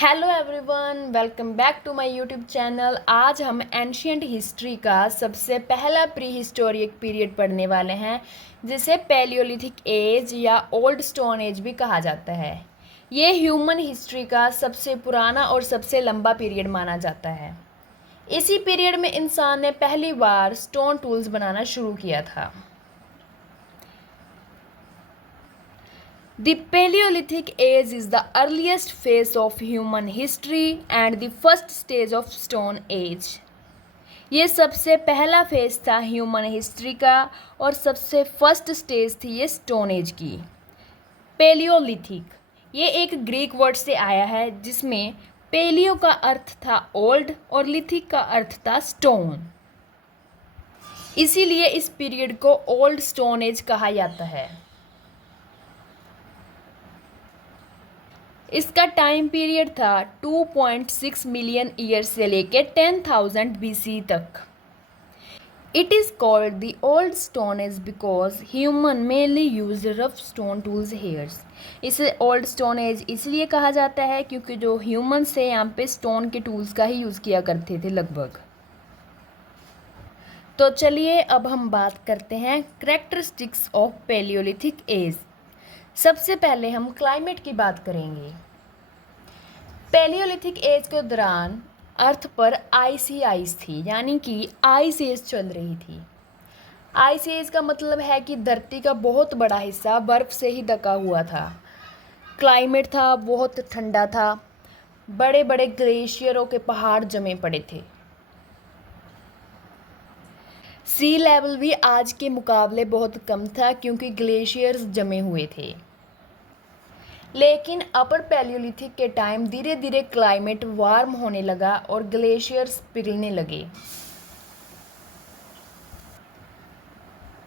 Hello everyone, welcome back to my YouTube channel. आज हम ancient history का सबसे पहला प्री हिस्टोरिक पीरियड पढ़ने वाले हैं, जिसे पैलियोलिथिक एज या ओल्ड स्टोन एज भी कहा जाता है। ये ह्यूमन हिस्ट्री का सबसे पुराना और सबसे लंबा पीरियड माना जाता है। इसी पीरियड में इंसान ने पहली बार स्टोन टूल्स बनाना शुरू किया था। The Paleolithic age is the earliest phase of human history and the first stage of Stone Age. ये सबसे पहला फेज था ह्यूमन हिस्ट्री का और सबसे फर्स्ट स्टेज थी ये स्टोन एज की। पेलियोलिथिक ये एक ग्रीक वर्ड से आया है, जिसमें पेलियो का अर्थ था ओल्ड और लिथिक का अर्थ था स्टोन। इसीलिए इस पीरियड को ओल्ड स्टोन एज कहा जाता है। इसका टाइम पीरियड था 2.6 मिलियन ईयर से लेकर 10,000 BC तक। It is called the old stone age because human mainly use rough stone tools hairs. इसे ओल्ड स्टोन एज इसलिए कहा जाता है क्योंकि जो ह्यूमन थे यहाँ पे स्टोन के टूल्स का ही यूज़ किया करते थे लगभग। तो चलिए अब हम बात करते हैं कैरेक्टरिस्टिक्स ऑफ पैलियोलिथिक एज। सबसे पहले हम क्लाइमेट की बात करेंगे। पैलियोलिथिक एज के दौरान अर्थ पर आइसी आइस थी, यानी कि आइस एज चल रही थी। आइस एज का मतलब है कि धरती का बहुत बड़ा हिस्सा बर्फ़ से ही ढका हुआ था। क्लाइमेट था बहुत ठंडा था, बड़े बड़े ग्लेशियरों के पहाड़ जमे पड़े थे। सी लेवल भी आज के मुकाबले बहुत कम था क्योंकि ग्लेशियर्स जमे हुए थे। लेकिन अपर पैलियोलिथिक के टाइम धीरे धीरे क्लाइमेट वार्म होने लगा और ग्लेशियर्स पिघलने लगे।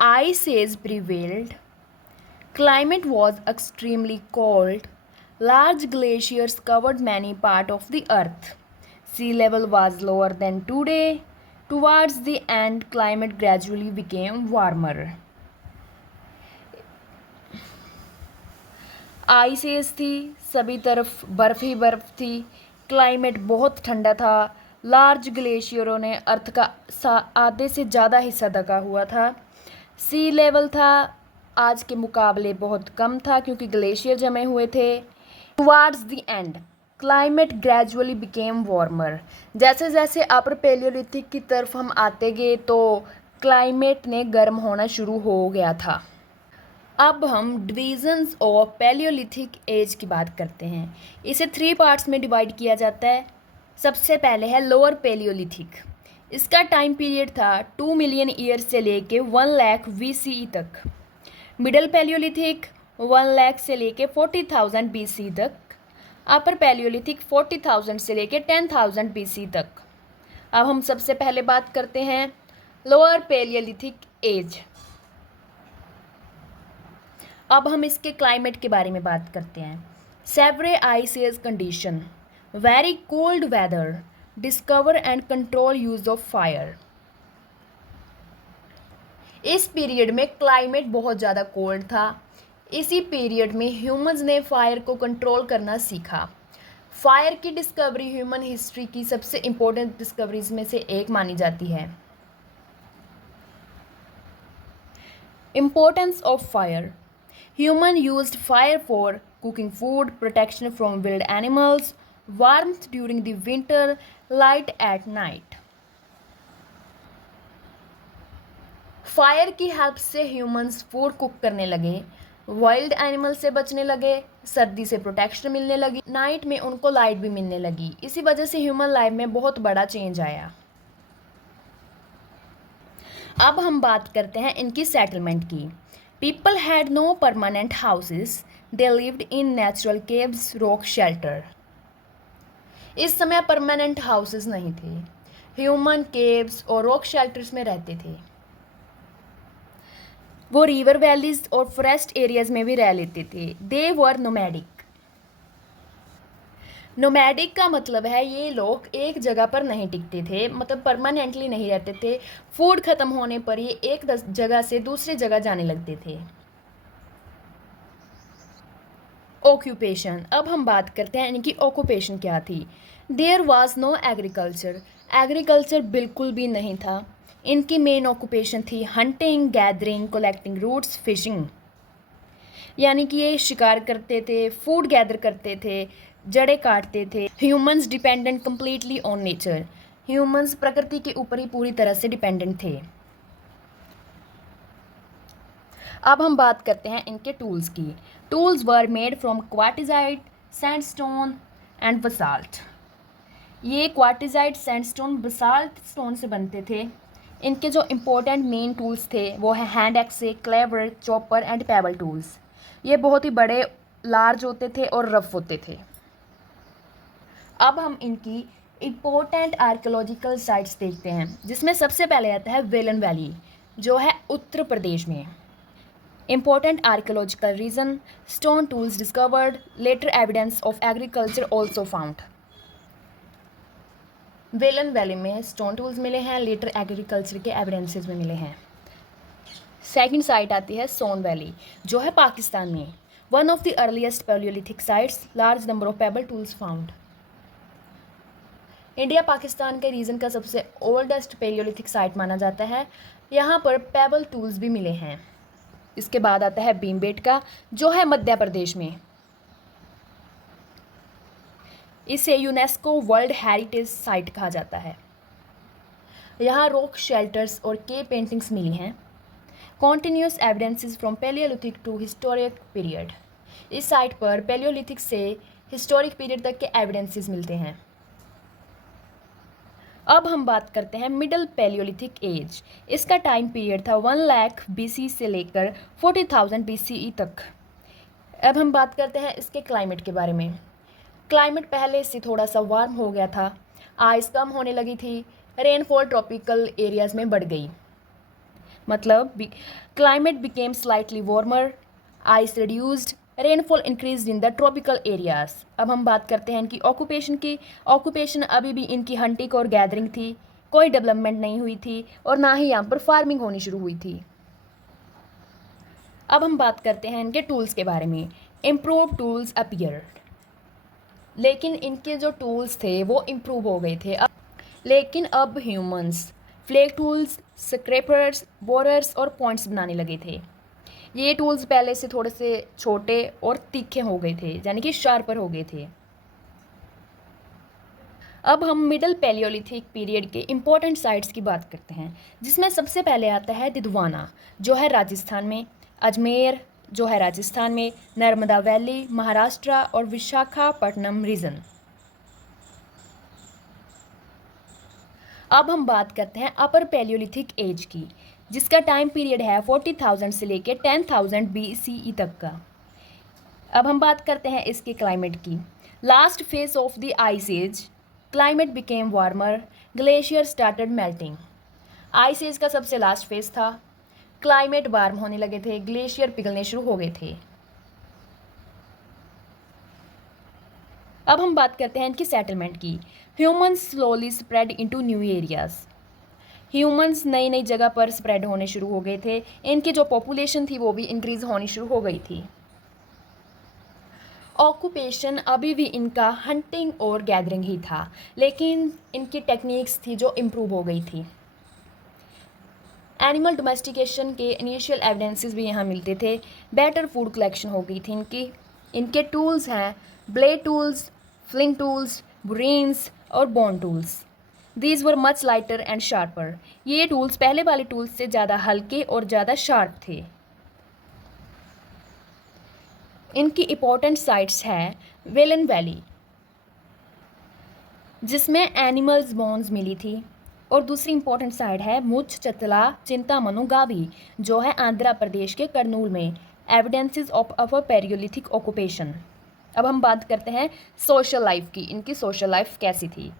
Ice age prevailed, climate was extremely cold, large glaciers covered many parts of the earth, sea level was lower than today. Towards the end, climate gradually became warmer. Ice age थी, सभी तरफ बर्फ़ ही बर्फ़ थी, climate बहुत ठंडा था, large ग्लेशियरों ने अर्थ का आधे से ज़्यादा हिस्सा ढका हुआ था। सी लेवल था आज के मुकाबले बहुत कम था क्योंकि ग्लेशियर जमे हुए थे। Towards the end climate gradually became warmer. जैसे जैसे अपर पैलियोलिथिक की तरफ हम आते गए तो क्लाइमेट ने गर्म होना शुरू हो गया था। अब हम डिविजन्स ऑफ पैलियोलिथिक एज की बात करते हैं। इसे 3 पार्ट्स में डिवाइड किया जाता है। सबसे पहले है लोअर पैलियोलिथिक। इसका टाइम पीरियड था 2 मिलियन ईयर से लेके 1 लाख BCE तक। मिडल पैलियोलिथिक 1 लाख से लेके 40,000 BC तक। अपर पैलियोलिथिक 40,000 से लेके 10,000 BC तक। अब हम सबसे पहले बात करते हैं लोअर पैलियोलिथिक एज। अब हम इसके क्लाइमेट के बारे में बात करते हैं। Severe ice age condition, very cold weather, discover and control use of fire. इस पीरियड में क्लाइमेट बहुत ज़्यादा कोल्ड था। इसी पीरियड में ह्यूमंस ने फायर को कंट्रोल करना सीखा। फायर की डिस्कवरी ह्यूमन हिस्ट्री की सबसे इम्पोर्टेंट डिस्कवरीज में से एक मानी जाती है। Importance of fire, human used fire for cooking food, protection from wild animals, warmth during the winter, light at night. Fire की हेल्प से ह्यूमंस फूड कुक करने लगे, वाइल्ड एनिमल से बचने लगे, सर्दी से प्रोटेक्शन मिलने लगी, नाइट में उनको लाइट भी मिलने लगी। इसी वजह से ह्यूमन लाइफ में बहुत बड़ा चेंज आया। अब हम बात करते हैं इनकी सेटलमेंट की। People had no permanent houses, they lived in natural caves, rock shelter. इस समय परमानेंट हाउसेस नहीं थे, ह्यूमन केव्स और रॉक शेल्टर्स में रहते थे। वो रिवर वैलीज और फॉरेस्ट एरियाज में भी रह लेते थे। दे वर नोमैडिक। नोमैडिक का मतलब है ये लोग एक जगह पर नहीं टिकते थे, मतलब परमानेंटली नहीं रहते थे। फूड खत्म होने पर ये एक जगह से दूसरी जगह जाने लगते थे। ऑक्यूपेशन, अब हम बात करते हैं इनकी ऑक्यूपेशन क्या थी। There was no agriculture, agriculture बिल्कुल भी नहीं था। इनकी मेन ऑक्यूपेशन थी hunting, gathering, collecting roots, fishing. यानी कि ये शिकार करते थे, फूड गैदर करते थे, जड़ें काटते थे। Humans dependent completely on nature, humans प्रकृति के ऊपर ही पूरी तरह से डिपेंडेंट थे। अब हम बात करते हैं इनके टूल्स की। Tools were made from quartzite, sandstone and basalt. ये क्वार्टिजाइट, सैंडस्टोन, बसाल्ट स्टोन से बनते थे। इनके जो इम्पोर्टेंट मेन टूल्स थे वो है hand axe, cleaver, chopper and pebble tools. ये बहुत ही बड़े, लार्ज होते थे और रफ होते थे। अब हम इनकी इम्पोर्टेंट आर्कियोलॉजिकल साइट्स देखते हैं, जिसमें सबसे पहले आता है वेलन वैली, जो है उत्तर प्रदेश में। Important archaeological reason: stone tools discovered, later evidence of agriculture also found. Velan valley में स्टोन टूल्स मिले हैं, लेटर एग्रीकल्चर के एविडेंसेस में मिले हैं। सेकंड साइट आती है सोन वैली, जो है पाकिस्तान में। One of the earliest Palaeolithic sites, large number of payable tools found. India Pakistan के रीजन का सबसे ओल्डेस्ट पैलियोलिथिक साइट माना जाता है। यहाँ पर पेबल टूल्स भी मिले हैं। इसके बाद आता है भीमबेटका, जो है मध्य प्रदेश में। इसे यूनेस्को वर्ल्ड हेरिटेज साइट कहा जाता है। यहाँ रॉक शेल्टर्स और केव पेंटिंग्स मिली हैं। Continuous evidences from Palaeolithic to historic period. इस साइट पर पैलियोलिथिक से हिस्टोरिक पीरियड तक के एविडेंसेस मिलते हैं। अब हम बात करते हैं मिडल पैलियोलिथिक एज। इसका टाइम पीरियड था 1 लाख BC से लेकर 40,000 BCE तक। अब हम बात करते हैं इसके क्लाइमेट के बारे में। क्लाइमेट पहले से थोड़ा सा वार्म हो गया था, आइस कम होने लगी थी, रेनफॉल ट्रॉपिकल एरियाज़ में बढ़ गई। मतलब climate became slightly warmer, ice reduced, rainfall increase in the tropical areas. अब हम बात करते हैं इनकी ऑक्यूपेशन की। ऑक्यूपेशन अभी भी इनकी हंटिंग और गैदरिंग थी, कोई डेवलपमेंट नहीं हुई थी और ना ही यहाँ पर फार्मिंग होनी शुरू हुई थी। अब हम बात करते हैं इनके टूल्स के बारे में। इम्प्रूव टूल्स अपीयर, लेकिन इनके जो टूल्स थे वो इम्प्रूव हो गए थे। लेकिन अब humans flake tools, scrapers, borers और पॉइंट्स बनाने लगे थे। ये टूल्स पहले से थोड़े से छोटे और तीखे हो गए थे, यानी कि शार्पर हो गए थे। अब हम मिडल पैलियोलिथिक पीरियड के इम्पोर्टेंट साइट्स की बात करते हैं, जिसमें सबसे पहले आता है दिदवाना, जो है राजस्थान में, अजमेर, जो है राजस्थान में, नर्मदा वैली, महाराष्ट्र और विशाखापट्टनम रीजन। अब हम बात करते हैं अपर पैलियोलिथिक एज की, जिसका टाइम पीरियड है 40,000 से लेकर 10,000 BCE तक का। अब हम बात करते हैं इसके क्लाइमेट की। Last phase of the ice age, climate became warmer, glacier started melting. Ice age का सबसे लास्ट फेज था, क्लाइमेट वार्म होने लगे थे, ग्लेशियर पिघलने शुरू हो गए थे। अब हम बात करते हैं इनकी सेटलमेंट की। Humans slowly spread into new areas. Humans नई नई जगह पर स्प्रेड होने शुरू हो गए थे। इनकी जो पॉपुलेशन थी वो भी इंक्रीज होनी शुरू हो गई थी। ऑक्यूपेशन अभी भी इनका हंटिंग और गैदरिंग ही था, लेकिन इनकी टेक्निक्स थी जो इम्प्रूव हो गई थी। एनिमल डोमेस्टिकेशन के इनिशियल एविडेंसेस भी यहाँ मिलते थे। बेटर फूड कलेक्शन हो गई थी इनकी। इनके टूल्स हैं ब्लेड टूल्स, फ्लिंट टूल्स, बुरेन्स और bone tools. These were much lighter and sharper. ये टूल्स पहले वाले टूल्स से ज़्यादा हल्के और ज़्यादा शार्प थे। इनकी इम्पोर्टेंट साइट्स हैं वेलन वैली, जिसमें एनिमल्स बोन्स मिली थी, और दूसरी इम्पोर्टेंट साइट है मुच चतला चिंतामनु गावी, जो है आंध्र प्रदेश के कर्नूल में। Evidences of our Palaeolithic occupation. अब हम बात करते हैं सोशल लाइफ की। इनकी सोशल लाइफ कैसी थी?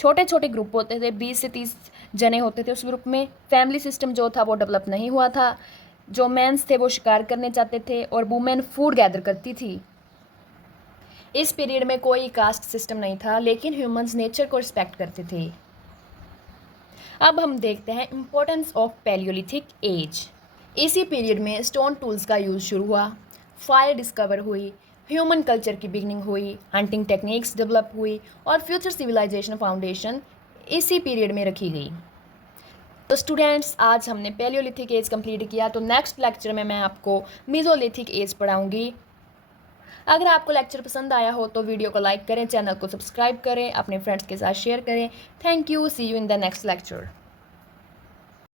छोटे छोटे ग्रुप होते थे, 20 से 30 जने होते थे उस ग्रुप में। फैमिली सिस्टम जो था वो डेवलप नहीं हुआ था। जो मेंस थे वो शिकार करने जाते थे और वुमेन फूड गैदर करती थी। इस पीरियड में कोई कास्ट सिस्टम नहीं था, लेकिन ह्यूमंस नेचर को रिस्पेक्ट करते थे। अब हम देखते हैं इम्पोर्टेंस ऑफ पैलियोलिथिक एज। इसी पीरियड में स्टोन टूल्स का यूज़ शुरू हुआ, फायर डिस्कवर हुई, ह्यूमन कल्चर की बिगनिंग हुई, हंटिंग टेक्निक्स डेवलप हुई और फ्यूचर सिविलाइजेशन फाउंडेशन इसी पीरियड में रखी गई। तो स्टूडेंट्स, आज हमने पैलियोलिथिक एज कंप्लीट किया। तो नेक्स्ट लेक्चर में मैं आपको मेसोलिथिक एज पढ़ाऊंगी। अगर आपको लेक्चर पसंद आया हो तो वीडियो को लाइक करें, चैनल को सब्सक्राइब करें, अपने फ्रेंड्स के साथ शेयर करें। Thank you, see you in the next lecture.